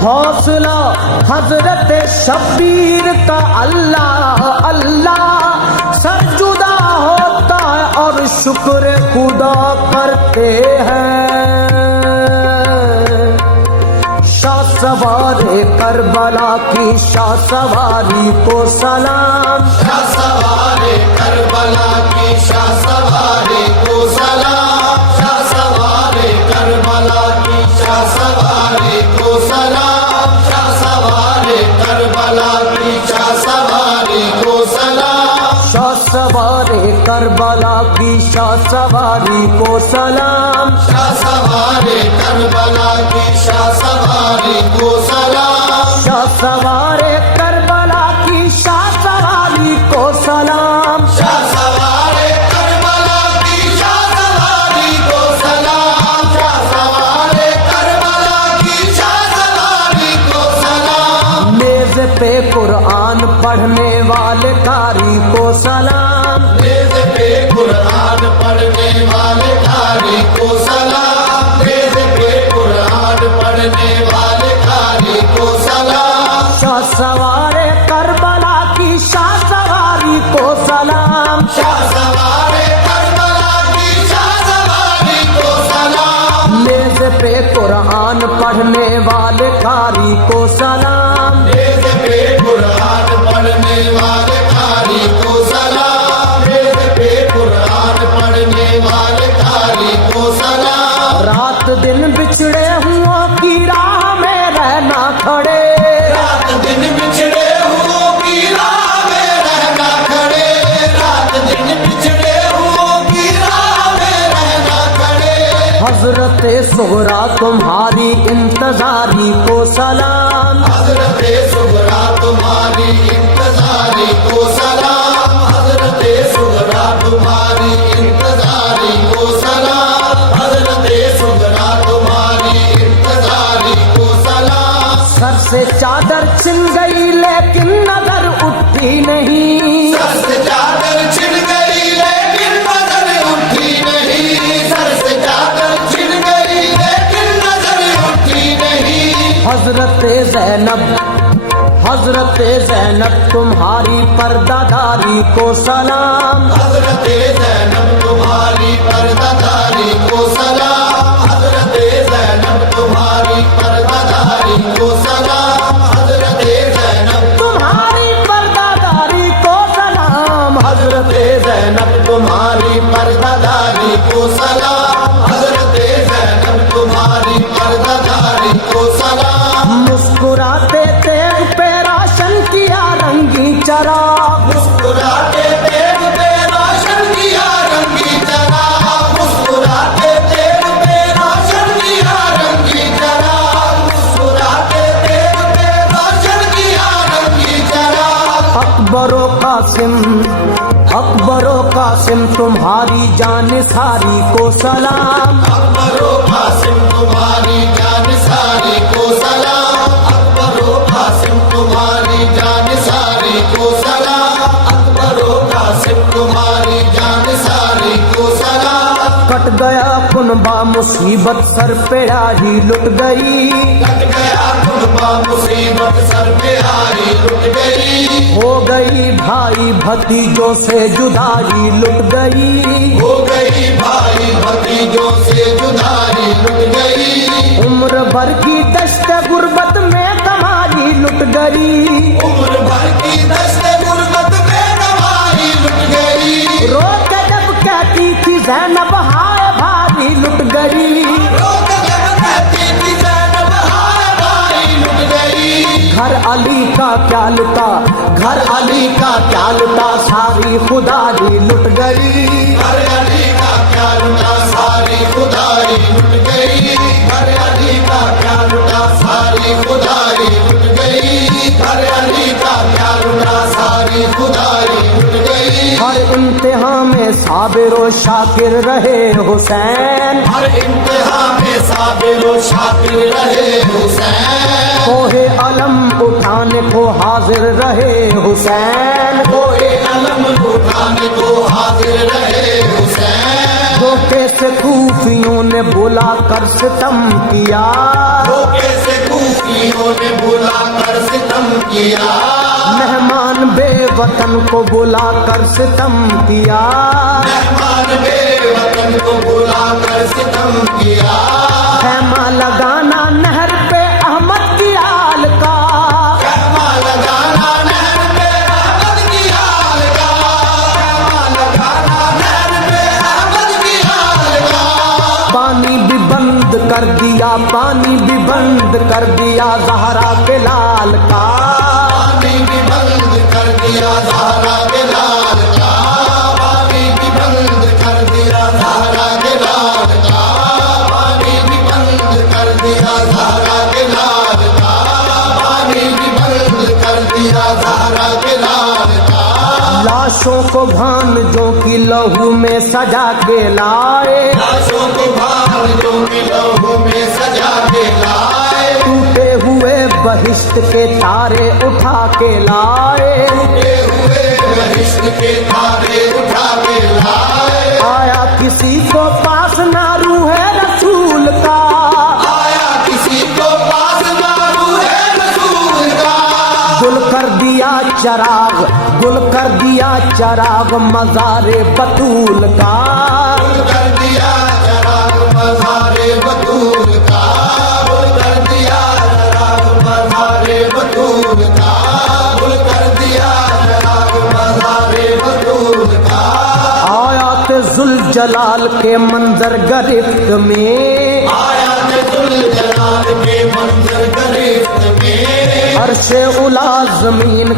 हौसला हजरत शब्बीर का अल्लाह अल्लाह सर जुदा होता है और शुक्र खुदा करते हैं। शाह सवारे करबला की शाह सवारी को सलाम, शाह सवारे करबला की शाह सवारी को सलाम, शाह सवारे करबला की शाह सवारी को सलाम, शाह सवारे करबला की शाह सवारी को सलाम, शाह सवारे करबला की शाह सवारी को सलाम, शाह सवारे करबला की शाह सवारी को सलाम, शाह सवारे करबला की शाह सवारी को सलाम, शाह सवारे करबला की शाह सवारी को सलाम, शाह सवारे करबला की शाह सवारी को सलाम, मेज पे कुरान पढ़ने वाले कारी को सलाम, मेज पे कुरान पढ़ने वाले कारी को सलाम, मेज पे कुरान पढ़ने वाले कारी को सलाम, शाह सवारे करबला की शाह सवारी को सलाम, शाह सवारे करबला की शाह सवारी को सलाम, मेज पे कुरान पढ़ने वाले कारी को सलाम, मेज पे कुरान पढ़ने वाले कारी को सलाम, मेज पे कुरान पढ़ने वाले कारी को सलाम, रात दिन बिछड़े हुओं की राह में रहना खड़े, रात दिन बिछड़े हुओं की राह में रहना खड़े, रात दिन बिछड़े हुओं की राह में रहना खड़े, हजरत सोहरा तुम्हारी इंतजारी को सलाम, हजरत सुगरा तुम्हारी इंतजारी को सलाम, हजरत सुगरा तुम्हारी इंतजारी को सलाम, हजरत सुगरा तुम्हारी इंतजारी को सलाम, सर से चादर छिन गई लेकिन नजर उठी नहीं, सर से चादर छिन गई लेकिन नजर उठी नहीं, सर से चादर छिन गई लेकिन नजर उठी नहीं, हजरत ज़ैनब तुम्हारी पर्दादारी को सलाम, हजरत ज़ैनब तुम्हारी पर्दादारी को सलाम, हजरत ज़ैनब तुम्हारी पर्दादारी को सलाम, हजरत ज़ैनब तुम्हारी पर्दादारी को सलाम, हजरत ज़ैनब तुम्हारी पर्दादारी को सलाम, हजरत ज़ैनब तुम्हारी पर्दादारी को सलाम, मुस्कुराते तेग पे रोशन किया रंगी चराग, मुस्कुराते तेग पे रोशन किया रंगी चराग, मुस्कुराते तेग पे रोशन किया रंगी चराग, मुस्कुराते तेग पे रोशन किया रंगी चराग, अकबरो कासिम तुम्हारी जान सारी को सलाम, अकबरो कासिम तुम्हारी जान सारी को सलाम, अकबरो कासिम तुम्हारी जान सारी को सलाम, अकबरो कासिम तुम्हारी जान सारी को सलाम, कट गया कुनबा मुसीबत सर पे आई लुट गई, कट गया कुनबा मुसीबत सर पे आई लुट गई, हो गई भाई भतीजों से जुदाई लुट गई, हो गई भाई भतीजों से जुदाई लुट गई, उम्र भर की दश्त गुर्बत में कमाई लुट गई, उम्र भर की दश्त गुर्बत में कमाई लुट गई, रो के जब कहती थी ज़ैनब हाय भाई लुट गई, रोक जब कहती थी ज़ैनब हाय भाई लुट गई, घर अली का क्या लुटा, घर अली का क्या लुटा, सारी खुदाई लुट गई, घर अली का क्या लुटा सारी खुदाई लुट गई, घर अली का क्या लुटा सारी खुदाई लुट गई, घर अली का क्या लुटा सारी खुदाई लुट गई, हर इम्तिहान में साबिर शाकिर रहे हुसैन, हर इम्तिहान में साबिर व शाकिर रहे हुसैन, कोहे अलम उठाने को हाजिर रहे हुसैन, कोई अलम उठाने को हाजिर रहे हुसैन, धोखे से खूफियों ने बुला कर सितम किया, धोखे से खूफियों किया, मेहमान बेवतन को बुलाकर सितम किया, मेहमान बेवतन को बुलाकर सितम किया, खेमा लगाना नहर पे अहमद की आल का, कहमा लगाना नहर पे अहमद की आल का, कहमा लगाना नहर पे अहमद की आल का, पानी भी बंद कर दिया, पानी भी बंद कर दिया ज़हरा के लाल का, पानी भी बंद कर दिया ज़हरा के लाल का, पानी भी बंद कर दिया ज़हरा के लाल का, पानी भी बंद कर दिया ज़हरा के लाल का, पानी भी बंद कर दिया ज़हरा के लाल का, लाशों को भानजों की लहू में सजा के लाए, लाशों को भानजों की लहू में सजा के लाए, टूटे हुए बहिश्त के तारे उठा के लाए, टूटे हुए बहिश्त के तारे उठा के लाए, आया किसी को पास ना रूहे रसूल का, आया किसी को पास दारू है रसूल का, गुल कर दिया चराग, गुल कर दिया चराग मज़ारे बतूल का, गुल कर दिया चराग मज़ारे बतूल का, गुल कर दिया चराग मज़ारे बतूल का, गुल कर दिया चराग मज़ारे बतूल का, आयात जुल जलाल के मंजर गरिफ्त में, आया जुल जलाल के मंजर गरिफ्त में, अर्शे उला ज़मीन